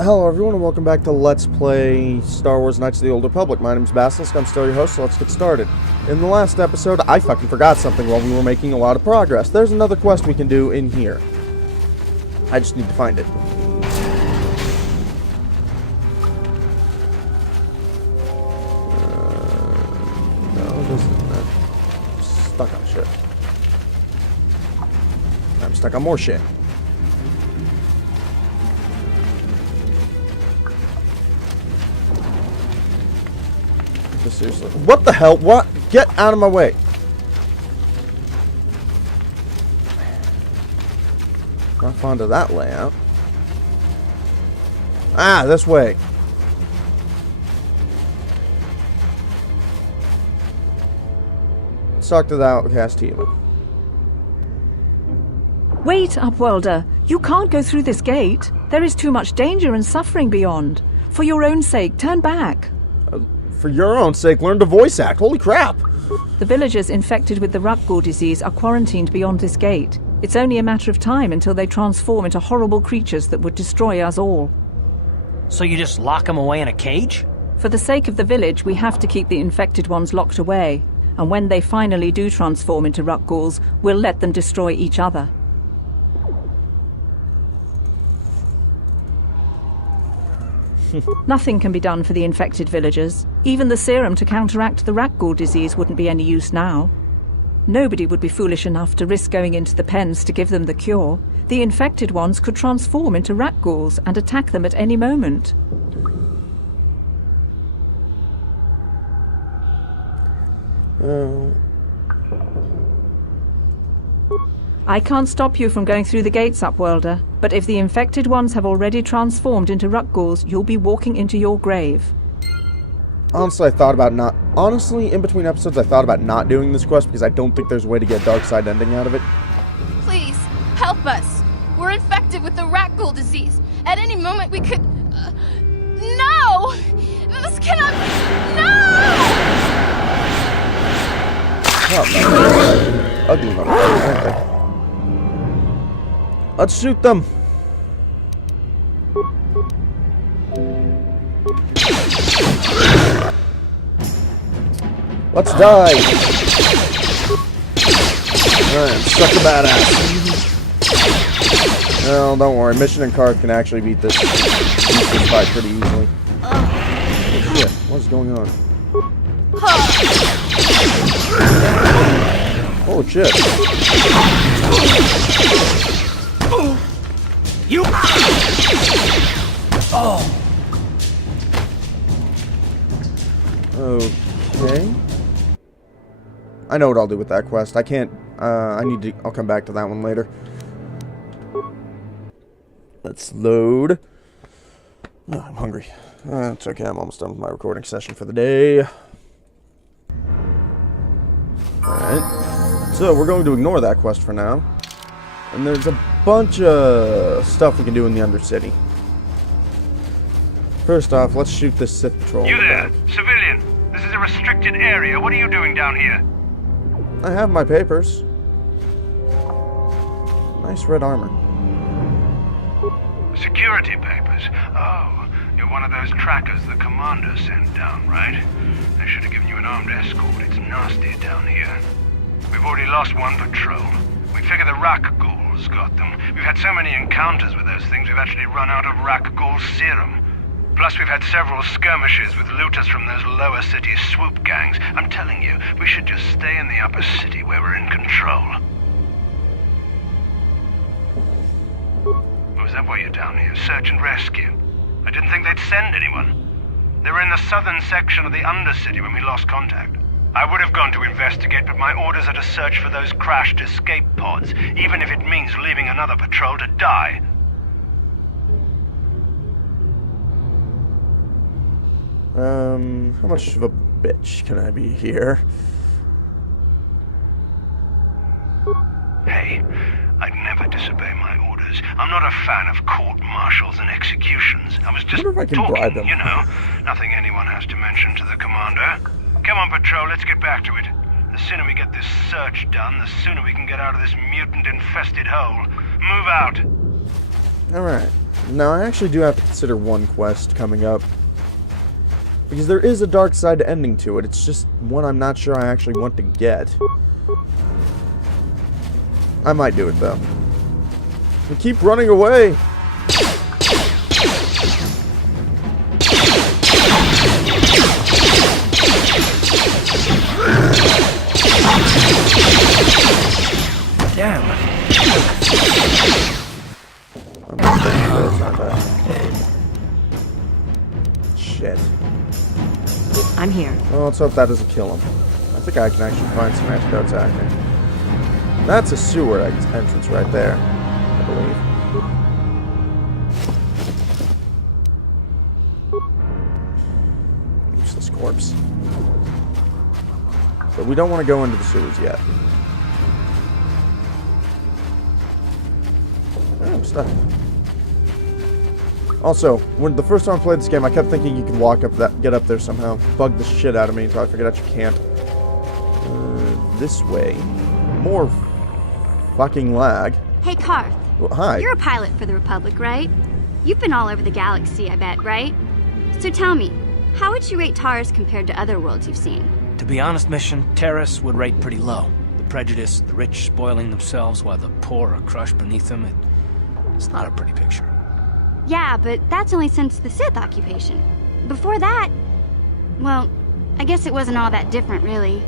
Hello everyone and welcome back to Let's Play Star Wars Knights of the Old Republic. My name's Basilisk, I'm still your host, so let's get started. In the last episode, I fucking forgot something while we were making a lot of progress. There's another quest we can do in here. I just need to find it. No, this isn't it. I'm stuck on shit. I'm stuck on more shit. Seriously. What the hell? What? Get out of my way. Not fond of that layout. Ah, this way. Let's talk to the outcast healer. Wait, Upworlder. You can't go through this gate. There is too much danger and suffering beyond. For your own sake, turn back. For your own sake, learn to voice act. Holy crap! The villagers infected with the Rakghoul disease are quarantined beyond this gate. It's only a matter of time until they transform into horrible creatures that would destroy us all. So you just lock them away in a cage? For the sake of the village, we have to keep the infected ones locked away. And when they finally do transform into Rakghouls, we'll let them destroy each other. Nothing can be done for the infected villagers. Even the serum to counteract the Rakghoul disease wouldn't be any use now. Nobody would be foolish enough to risk going into the pens to give them the cure. The infected ones could transform into Rakghouls and attack them at any moment. I can't stop you from going through the gates, Upworlder, but if the infected ones have already transformed into Rakghouls, you'll be walking into your grave. Honestly, in between episodes, I thought about not doing this quest because I don't think there's a way to get a dark side ending out of it. Please, help us! We're infected with the Rakghoul disease. At any moment we could... No! This cannot... No! Oh, ugly motherfuckers, aren't they? Let's shoot them. Let's die. Alright, suck a badass. Well, don't worry. Mission and Card can actually beat this fight pretty easily. Oh shit, what's going on? Holy shit. You! Oh! Okay. I know what I'll do with that quest. I can't, I'll come back to that one later. Let's load. Oh, I'm hungry. It's okay, I'm almost done with my recording session for the day. Alright. So, we're going to ignore that quest for now. And there's a bunch of stuff we can do in the Undercity. First off, let's shoot this Sith patrol. You there, civilian. This is a restricted area. What are you doing down here? I have my papers. Nice red armor. Security papers. Oh, you're one of those trackers the commander sent down, right? They should have given you an armed escort. It's nasty down here. We've already lost one patrol. We figure the Rakghouls got them. We've had so many encounters with those things, we've actually run out of Rakghoul serum. Plus, we've had several skirmishes with looters from those lower city swoop gangs. I'm telling you, we should just stay in the upper city where we're in control. Oh, is that why you're down here? Search and rescue? I didn't think they'd send anyone. They were in the southern section of the Undercity when we lost contact. I would have gone to investigate, but my orders are to search for those crashed escape pods, even if it means leaving another patrol to die. How much of a bitch can I be here? Hey, I'd never disobey my orders. I'm not a fan of court-martials and executions. I was just wonder if I can bribe them. talking, you know. Nothing anyone has to mention to the commander. Come on, Patrol, let's get back to it. The sooner we get this search done, the sooner we can get out of this mutant-infested hole. Move out. Alright. Now, I actually do have to consider one quest coming up. Because there is a dark side ending to it. It's just one I'm not sure I actually want to get. I might do it, though. We keep running away! Damn. Shit. I'm here. Well, let's hope that doesn't kill him. I think I can actually find some antidotes out here. That's a sewer entrance right there, I believe. Useless corpse. But we don't want to go into the sewers yet. Oh, I'm stuck. Also, when the first time I played this game, I kept thinking you could walk up that, get up there somehow. Bugged the shit out of me until I figured out you can't. This way. More fucking lag. Hey, Karth. Well, hi. You're a pilot for the Republic, right? You've been all over the galaxy, I bet, right? So tell me, how would you rate Taurus compared to other worlds you've seen? To be honest, Mission, Terrace would rate pretty low. The prejudice, the rich spoiling themselves while the poor are crushed beneath them, it's not a pretty picture. Yeah, but that's only since the Sith occupation. Before that, well, I guess it wasn't all that different, really.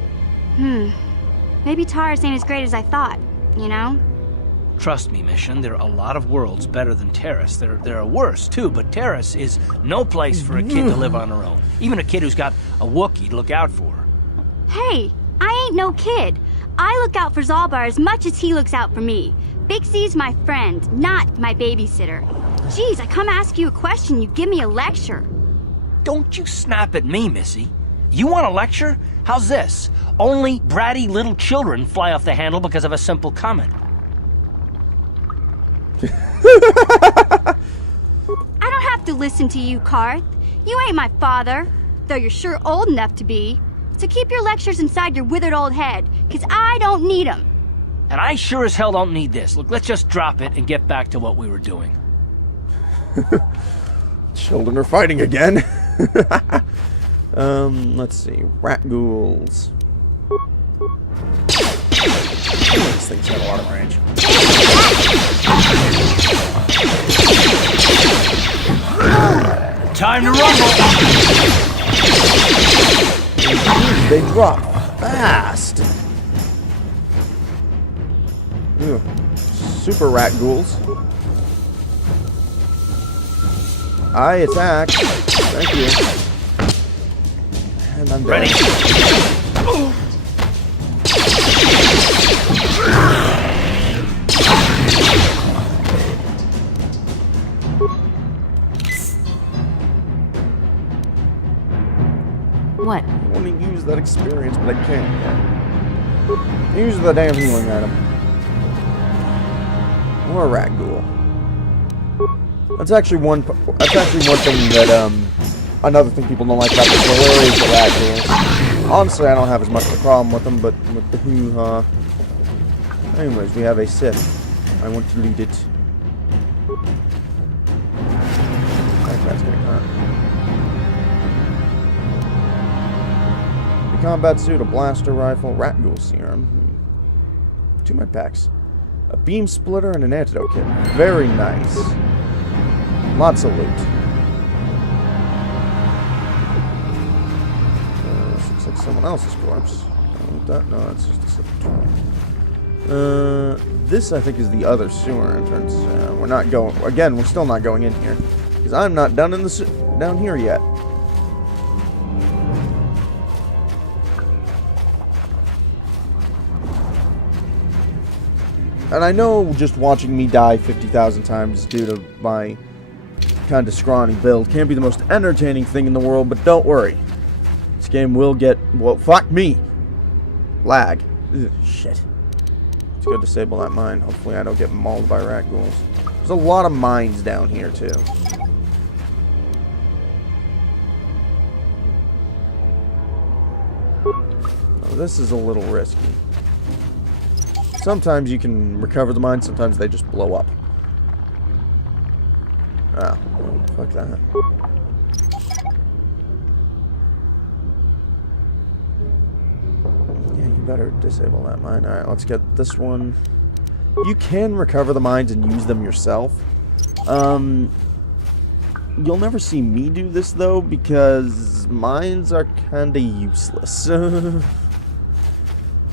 Maybe Taurus ain't as great as I thought, you know? Trust me, Mission, there are a lot of worlds better than Terrace. There are worse, too, but Terrace is no place for a kid to live on her own. Even a kid who's got a Wookiee to look out for. Hey, I ain't no kid. I look out for Zalbar as much as he looks out for me. Big C's my friend, not my babysitter. Jeez, I come ask you a question, you give me a lecture. Don't you snap at me, Missy. You want a lecture? How's this? Only bratty little children fly off the handle because of a simple comment. I don't have to listen to you, Karth. You ain't my father, though you're sure old enough to be. So keep your lectures inside your withered old head, 'cause I don't need 'em. And I sure as hell don't need this. Look, let's just drop it and get back to what we were doing. Children are fighting again. Let's see. Rat ghouls. These things have a lot of range. Time to rumble! They drop fast. Ew. Super rat ghouls. I attack. Thank you. And I'm dead. Ready? What? I want to use that experience, but I can't. Use the damn healing item. Or a rat ghoul. That's actually one thing that another thing people don't like about the story is the rat ghouls. Honestly, I don't have as much of a problem with them, but with the hoo-ha. Anyways, we have a Sith. I want to loot it. That guy's getting hurt. A combat suit, a blaster rifle, rat ghoul serum. 2 med packs. A beam splitter and an antidote kit. Very nice. Lots of loot. This looks like someone else's corpse. No, that's just a slip tool. This I think is the other sewer entrance. We're not going. Again, we're still not going in here because I'm not done in the down here yet. And I know just watching me die 50,000 times due to my kind of scrawny build can't be the most entertaining thing in the world, but don't worry. This game will get, well, fuck me. Lag. Ugh, shit. Let's go disable that mine. Hopefully I don't get mauled by rat ghouls. There's a lot of mines down here, too. Oh, this is a little risky. Sometimes you can recover the mines, sometimes they just blow up. Fuck that. Yeah, you better disable that mine. Alright, let's get this one. You can recover the mines and use them yourself. You'll never see me do this, though, because mines are kinda useless.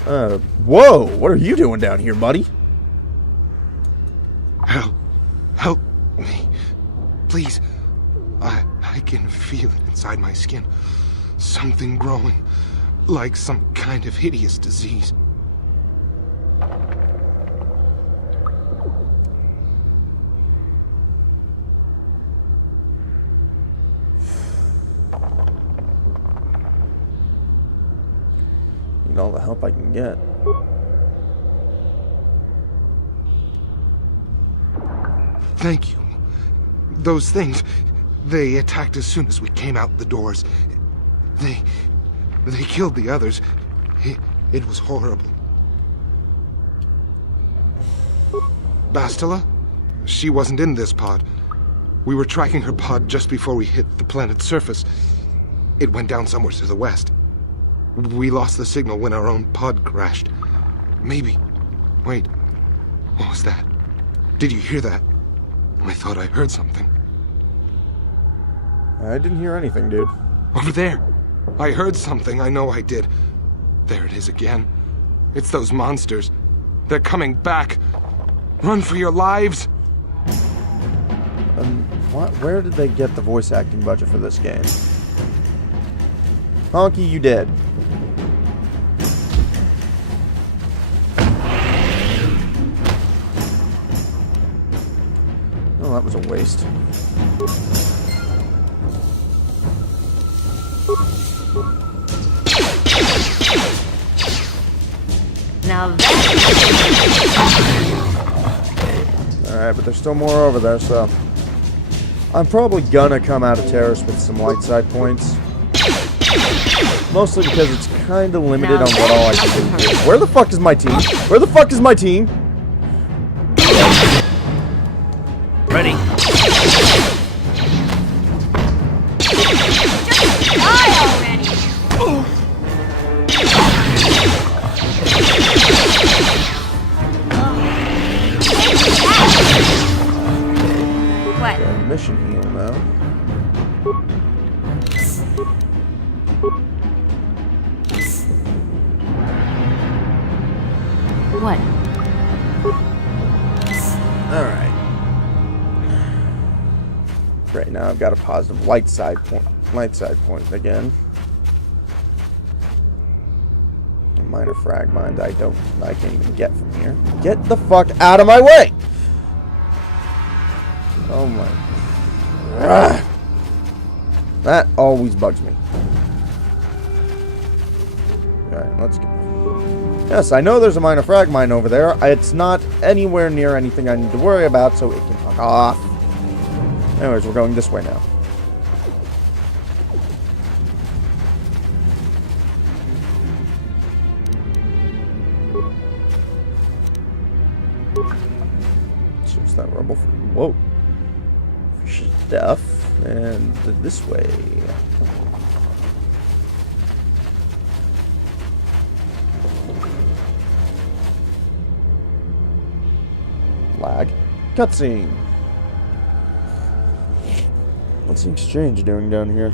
Whoa! What are you doing down here, buddy? Help me. Please. I can feel it inside my skin. Something growing. Like some kind of hideous disease. Need all the help I can get. Thank you. Those things, they attacked as soon as we came out the doors. They killed the others. It was horrible. Bastila? She wasn't in this pod. We were tracking her pod just before we hit the planet's surface. It went down somewhere to the west. We lost the signal when our own pod crashed. Maybe. Wait. What was that? Did you hear that? I thought I heard something. I didn't hear anything, dude. Over there. I heard something. I know I did. There it is again. It's those monsters. They're coming back. Run for your lives. Where did they get the voice acting budget for this game? Honky, you dead. Oh, that was a waste. Now Alright, but there's still more over there, so I'm probably gonna come out of Terrace with some light side points. Mostly because it's kinda limited on what all I can do here. Where the fuck is my team? Where the fuck is my team? Ready? What? Got a mission heal now. what? Alright. Right now I've got a positive light side point again. A minor frag mine that I can't even get from here. Get the fuck out of my way! Oh my. Ugh. That always bugs me. Alright, let's go. Yes, I know there's a minor frag mine over there. It's not anywhere near anything I need to worry about, so it can fuck off. Anyways, we're going this way now. Search that rubble for stuff, and this way. Lag. Cutscene. What's the exchange doing down here?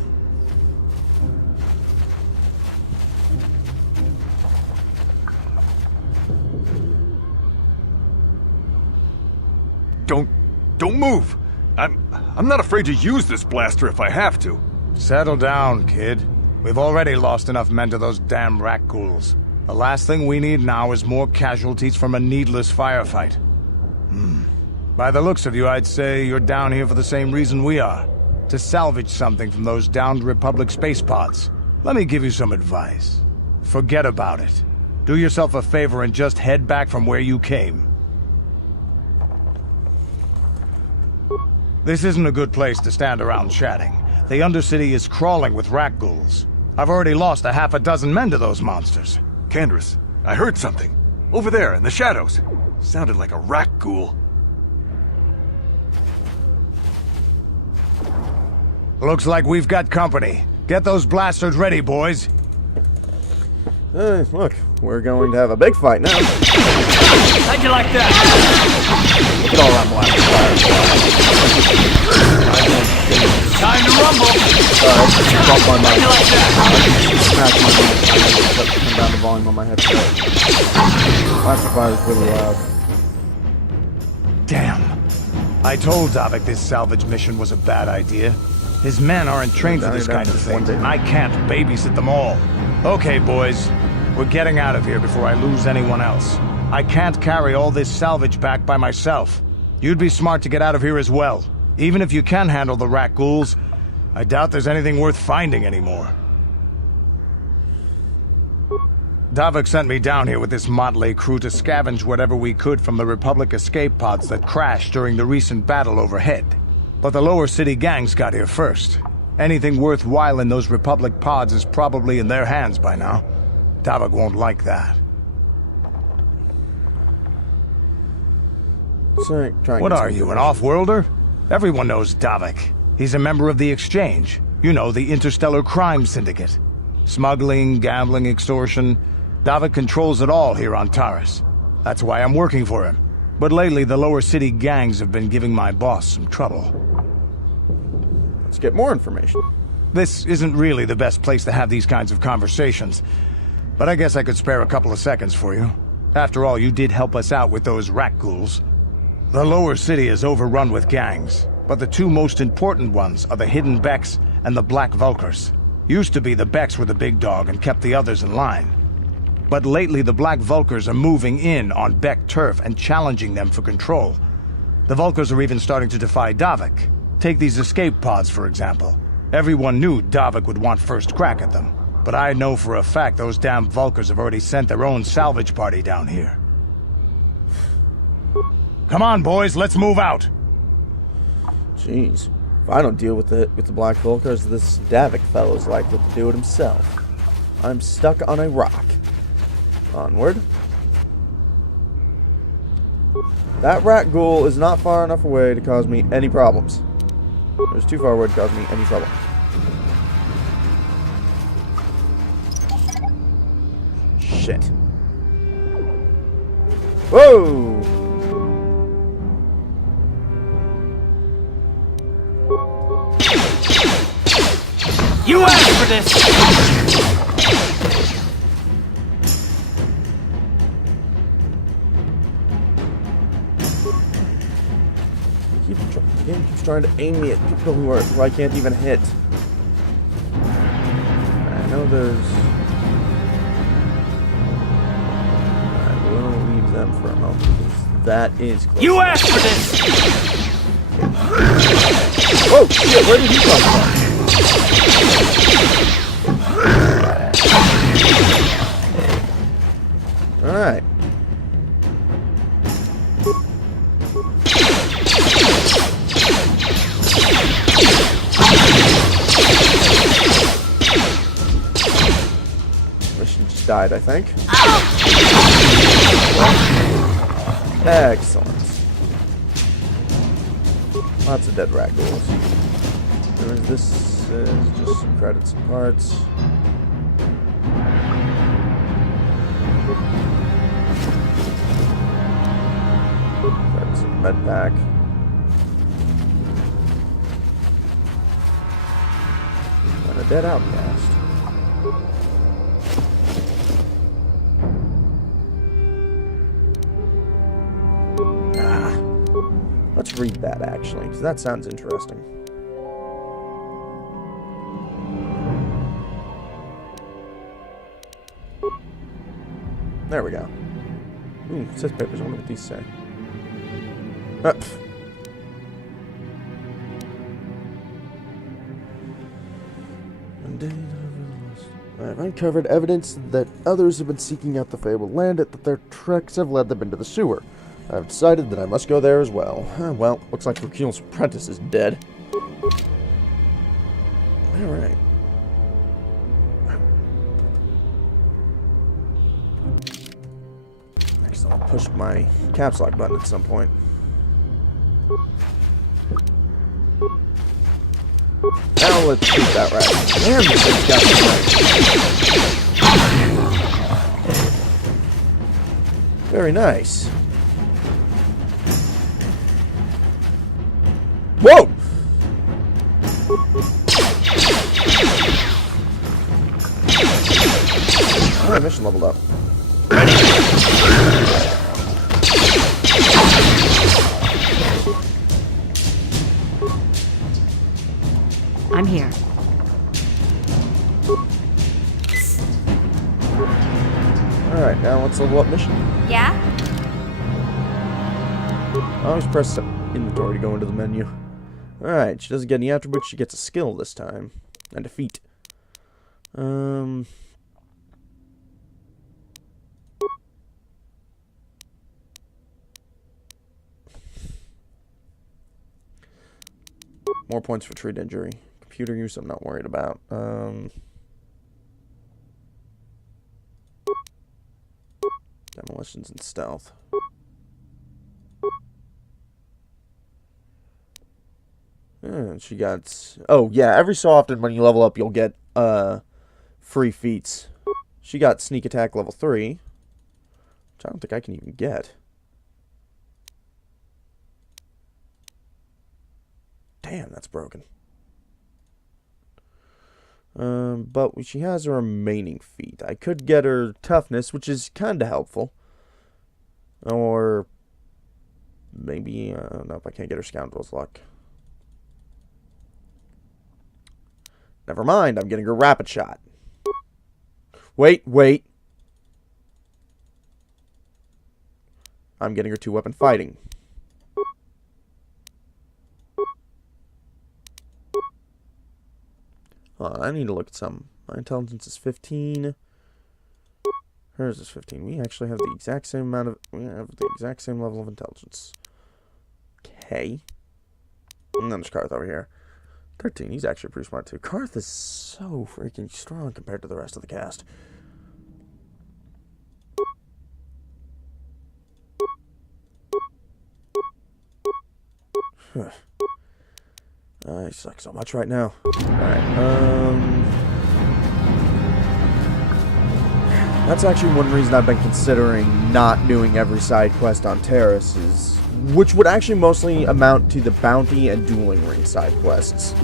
Don't move! I'm not afraid to use this blaster if I have to. Settle down, kid. We've already lost enough men to those damn rat ghouls. The last thing we need now is more casualties from a needless firefight. By the looks of you, I'd say you're down here for the same reason we are. To salvage something from those downed Republic space pods. Let me give you some advice. Forget about it. Do yourself a favor and just head back from where you came. This isn't a good place to stand around chatting. The Undercity is crawling with rat ghouls. I've already lost a half a dozen men to those monsters. Candace, I heard something. Over there, in the shadows. Sounded like a rat ghoul. Looks like we've got company. Get those blasters ready, boys. Look, we're going to have a big fight now. How'd you like that? Look at all that black fire. Time to rumble. Bump my mic. How'd you like that? Smash my mic. Turn down the volume on my headset. Blaster fire is really loud. Damn. I told Davik this salvage mission was a bad idea. His men aren't trained for this kind of thing. I can't babysit them all. Okay, boys. We're getting out of here before I lose anyone else. I can't carry all this salvage back by myself. You'd be smart to get out of here as well. Even if you can handle the rat ghouls, I doubt there's anything worth finding anymore. Davik sent me down here with this motley crew to scavenge whatever we could from the Republic escape pods that crashed during the recent battle overhead. But the lower city gangs got here first. Anything worthwhile in those Republic pods is probably in their hands by now. Davik won't like that. What are you, an off-worlder? Everyone knows Davik. He's a member of the Exchange. You know, the Interstellar Crime Syndicate. Smuggling, gambling, extortion. Davik controls it all here on Taris. That's why I'm working for him. But lately, the lower city gangs have been giving my boss some trouble. Let's get more information. This isn't really the best place to have these kinds of conversations. But I guess I could spare a couple of seconds for you. After all, you did help us out with those rat ghouls. The lower city is overrun with gangs, but the two most important ones are the Hidden Becks and the Black Vulkars. Used to be the Becks were the big dog and kept the others in line. But lately the Black Vulkars are moving in on Beck turf and challenging them for control. The Vulkars are even starting to defy Davik. Take these escape pods, for example. Everyone knew Davik would want first crack at them. But I know for a fact those damn Vulkars have already sent their own salvage party down here. Come on, boys, let's move out. Jeez. If I don't deal with the Black Vulkars, this Davik fellow's likely to do it himself. I'm stuck on a rock. Onward. That rat ghoul is not far enough away to cause me any problems. It was too far away to cause me any trouble. Shit. Whoa! You asked for this! The game keeps trying to aim me at people who I can't even hit. I know there's... I will leave them for a moment, because that is close. You asked for this! Oh, shit, where did he come from? Alright. Mission just died, I think. Excellent. Lots of dead rat ghouls. This is just some credits and parts. Credits and med pack. And a dead outcast. Let's read that, actually, because that sounds interesting. There we go. Ooh, it says papers. I wonder what these say. I've uncovered evidence that others have been seeking out the fabled land, that their treks have led them into the sewer. I've decided that I must go there as well. Well, looks like Raquel's apprentice is dead. Alright. Next, I'll push my caps lock button at some point. Now let's shoot that rat. Damn, this thing's got some. Very nice. Whoa! Alright, mission leveled up. I'm here. Alright, now let's level up mission. Yeah? I always press inventory to go into the menu. Alright, she doesn't get any attributes, she gets a skill this time. And a feat. More points for treat injury. Computer use I'm not worried about. Demolitions and stealth. She got... Oh, yeah, every so often when you level up, you'll get free feats. She got sneak attack level 3, which I don't think I can even get. Damn, that's broken. But she has a remaining feat. I could get her toughness, which is kind of helpful. Or maybe, I don't know if I can't get her scoundrel's luck. Never mind, I'm getting her rapid shot. Wait. I'm getting her 2-weapon fighting. I need to look at some. My intelligence is 15. Hers is 15. We actually have the exact same amount of... We have the exact same level of intelligence. Okay. And then there's Karth over here. 13. He's actually pretty smart too. Karth is so freaking strong compared to the rest of the cast. I suck so much right now. Alright, that's actually one reason I've been considering not doing every side quest on Terrace, which would actually mostly amount to the bounty and dueling ring side quests.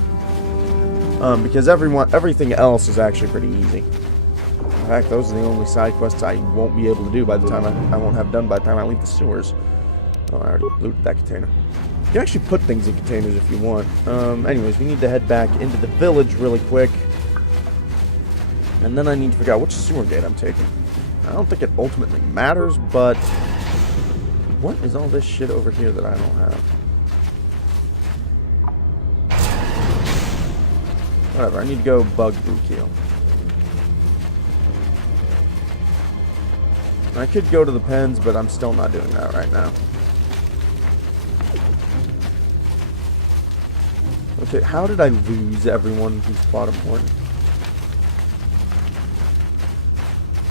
Because everything else is actually pretty easy. In fact, those are the only side quests I won't be able to do by the time I won't have done by the time I leave the sewers. Oh, I already looted that container. You can actually put things in containers if you want. Anyways, we need to head back into the village really quick. And then I need to figure out which sewer gate I'm taking. I don't think it ultimately matters, but... What is all this shit over here that I don't have? Whatever, I need to go bug Brukeel. I could go to the pens, but I'm still not doing that right now. Okay, how did I lose everyone who's plot important?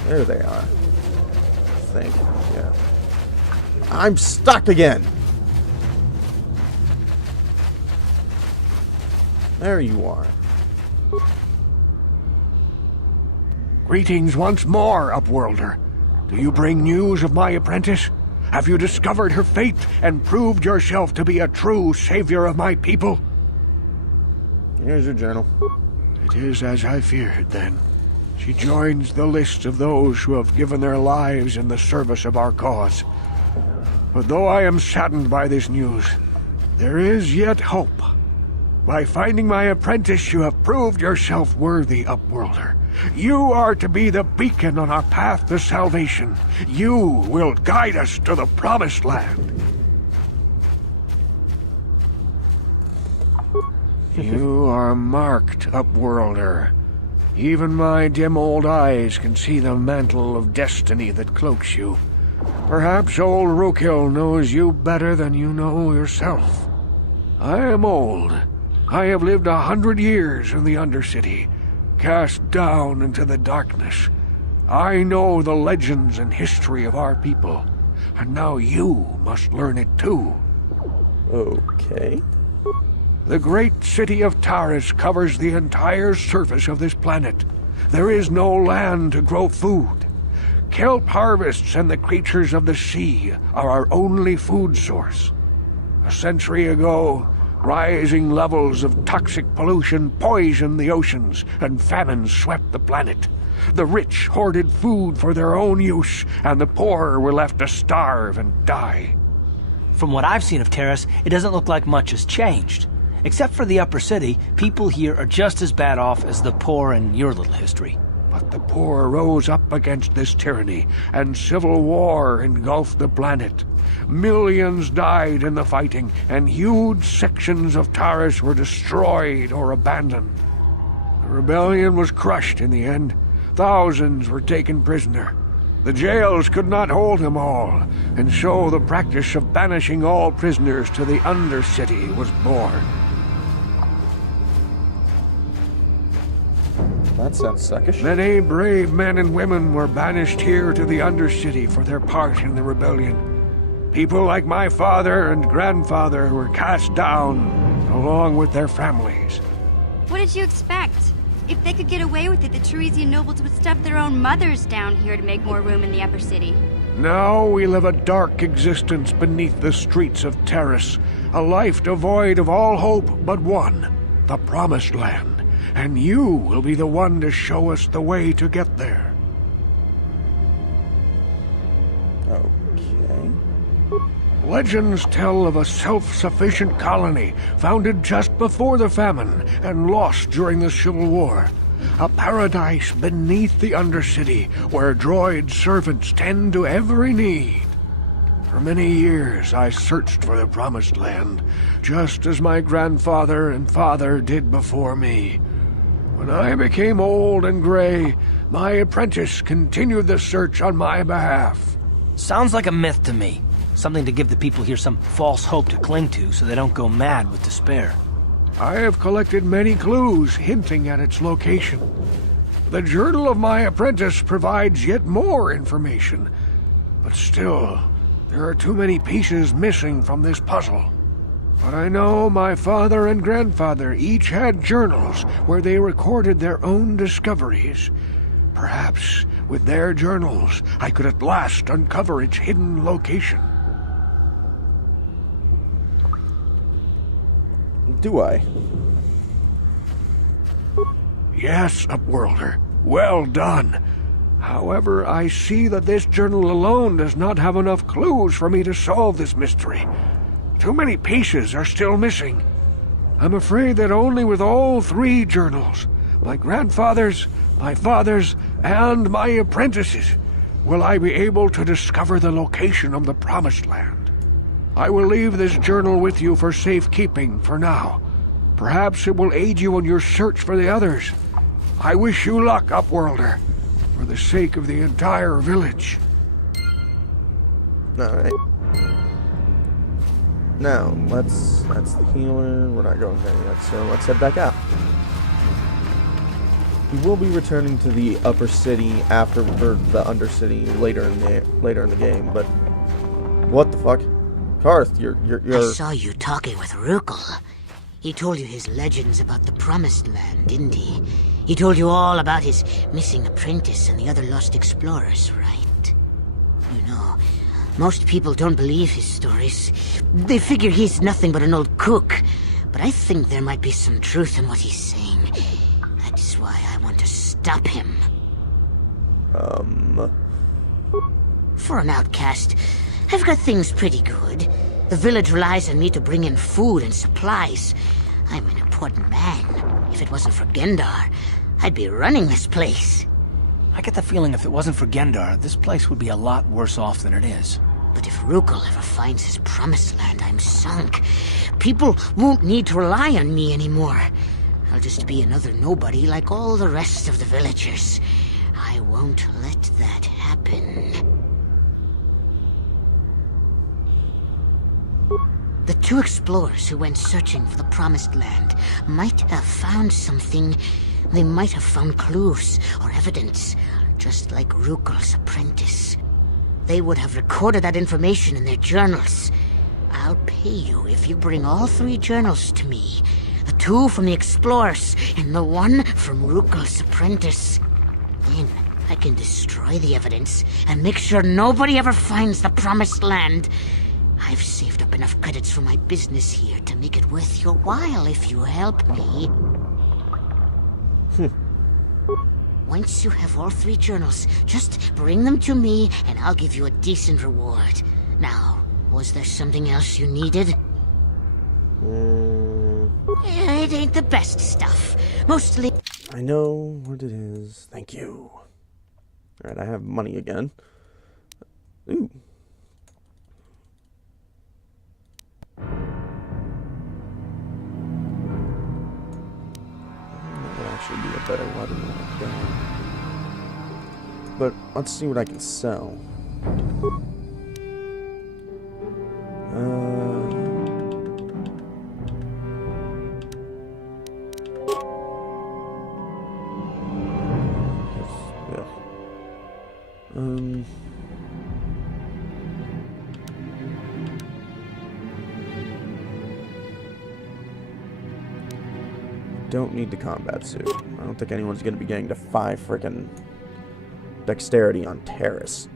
There they are. I think, yeah. I'm stuck again! There you are. Greetings once more, Upworlder. Do you bring news of my apprentice? Have you discovered her fate and proved yourself to be a true savior of my people? Here's your journal. It is as I feared, then. She joins the list of those who have given their lives in the service of our cause. But though I am saddened by this news, there is yet hope. By finding my apprentice, you have proved yourself worthy, Upworlder. You are to be the beacon on our path to salvation. You will guide us to the promised land. You are marked, Upworlder. Even my dim old eyes can see the mantle of destiny that cloaks you. Perhaps old Brukeel knows you better than you know yourself. I am old. I have lived 100 years in the Undercity, cast down into the darkness. I know the legends and history of our people, and now you must learn it too. Okay. The great city of Taris covers the entire surface of this planet. There is no land to grow food. Kelp harvests and the creatures of the sea are our only food source. A century ago, rising levels of toxic pollution poisoned the oceans, and famine swept the planet. The rich hoarded food for their own use, and the poor were left to starve and die. From what I've seen of Terrace, it doesn't look like much has changed. Except for the upper city, people here are just as bad off as the poor in your little history. But the poor rose up against this tyranny, and civil war engulfed the planet. Millions died in the fighting, and huge sections of Taris were destroyed or abandoned. The rebellion was crushed in the end. Thousands were taken prisoner. The jails could not hold them all, and so the practice of banishing all prisoners to the Undercity was born. That sounds suckish. Many brave men and women were banished here to the Undercity for their part in the rebellion. People like my father and grandfather were cast down, along with their families. What did you expect? If they could get away with it, the Teresian nobles would stuff their own mothers down here to make more room in the upper city. Now we live a dark existence beneath the streets of Taris, a life devoid of all hope but one, the Promised Land. And you will be the one to show us the way to get there. Okay. Legends tell of a self-sufficient colony founded just before the famine and lost during the Civil War. A paradise beneath the Undercity where droid servants tend to every need. For many years I searched for the Promised Land, just as my grandfather and father did before me. When I became old and gray, my apprentice continued the search on my behalf. Sounds like a myth to me. Something to give the people here some false hope to cling to so they don't go mad with despair. I have collected many clues hinting at its location. The journal of my apprentice provides yet more information. But still, there are too many pieces missing from this puzzle. But I know my father and grandfather each had journals where they recorded their own discoveries. Perhaps with their journals, I could at last uncover its hidden location. Do I? Yes, Upworlder. Well done. However, I see that this journal alone does not have enough clues for me to solve this mystery. Too many pieces are still missing. I'm afraid that only with all three journals, my grandfather's, my father's, and my apprentice's, will I be able to discover the location of the Promised Land. I will leave this journal with you for safekeeping for now. Perhaps it will aid you in your search for the others. I wish you luck, Upworlder, for the sake of the entire village. Alright. Now, that's the healer. We're not going there yet, so let's head back out. We will be returning to the upper city after, or the Undercity later in the game, but what the fuck? Karth, you're I saw you talking with Rukel. He told you his legends about the Promised Land, didn't he? He told you all about his missing apprentice and the other lost explorers, right? You know, most people don't believe his stories. They figure he's nothing but an old cook. But I think there might be some truth in what he's saying. That's why I want to stop him. For an outcast, I've got things pretty good. The village relies on me to bring in food and supplies. I'm an important man. If it wasn't for Gendar, I'd be running this place. I get the feeling if it wasn't for Gendar, this place would be a lot worse off than it is. But if Rukel ever finds his Promised Land, I'm sunk. People won't need to rely on me anymore. I'll just be another nobody like all the rest of the villagers. I won't let that happen. The two explorers who went searching for the Promised Land might have found something. They might have found clues or evidence, just like Rukel's apprentice. They would have recorded that information in their journals. I'll pay you if you bring all 3 journals to me. The 2 from the explorers, and the 1 from Rukel's apprentice. Then I can destroy the evidence and make sure nobody ever finds the promised land. I've saved up enough credits for my business here to make it worth your while if you help me. Once you have all 3 journals, just bring them to me and I'll give you a decent reward. Now, was there something else you needed? It ain't the best stuff. Mostly... I know what it is. Thank you. Alright, I have money again. Ooh. That would actually be a better weapon than a gun. But let's see what I can sell. Don't need the combat suit. I don't think anyone's going to be getting to 5 frickin' dexterity on Terrace.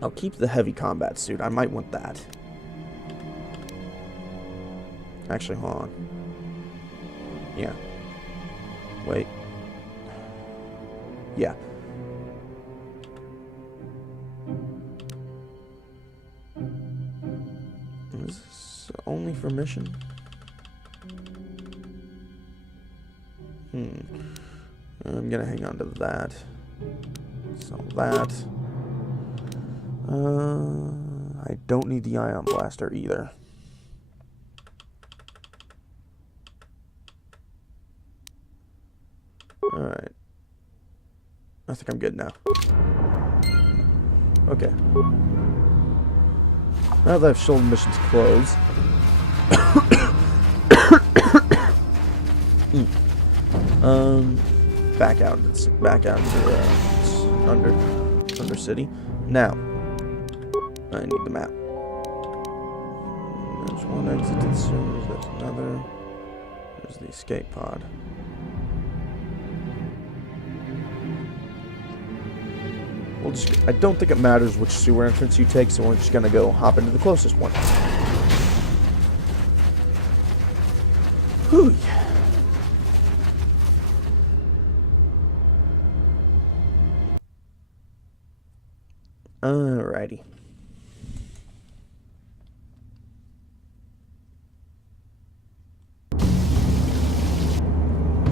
I'll keep the heavy combat suit. I might want that. Actually, hold on. Yeah. Wait. Yeah. Is this only for mission? I'm gonna hang on to that. Sell that. I don't need the ion blaster either. Alright. I think I'm good now. Okay. Now that I've shown missions closed. Back out to Undercity. Now, I need the map. There's one exit to the sewers. There's another. There's the escape pod. We'll just. I don't think it matters which sewer entrance you take, so we're just gonna go hop into the closest one. Whew. Alrighty.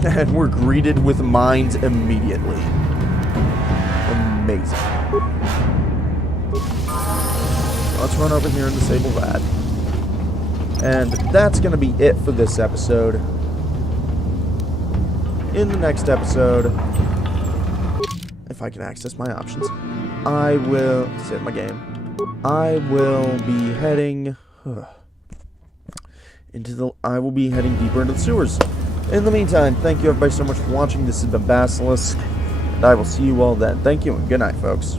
And we're greeted with mines immediately. Amazing. Let's run over here and disable that. And that's going to be it for this episode. In the next episode, if I can access my options, I will save my game. I will be heading I will be heading deeper into the sewers. In the meantime, thank you everybody so much for watching. This has been Basilisk, and I will see you all then. Thank you and good night, folks.